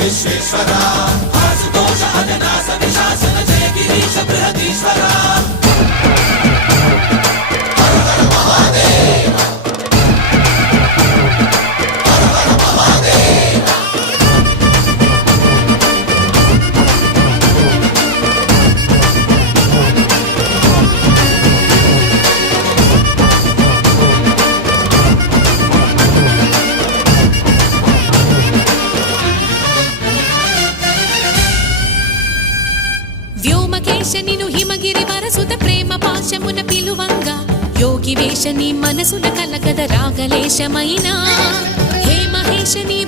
విశ్వేశ్వరా ఆశుతోష అజనాస విశాసన జయ గిరీశ బృహదీశ్వరా హర హర మహాదేవ హర హర మహాదేవ వ్యోమకేశనిను హిమగిరి వరసుత ప్రేమ పాశమున పిలువంగా యోగి వేషని మనసున కలకద రాగలేశమైనా హే మహేశని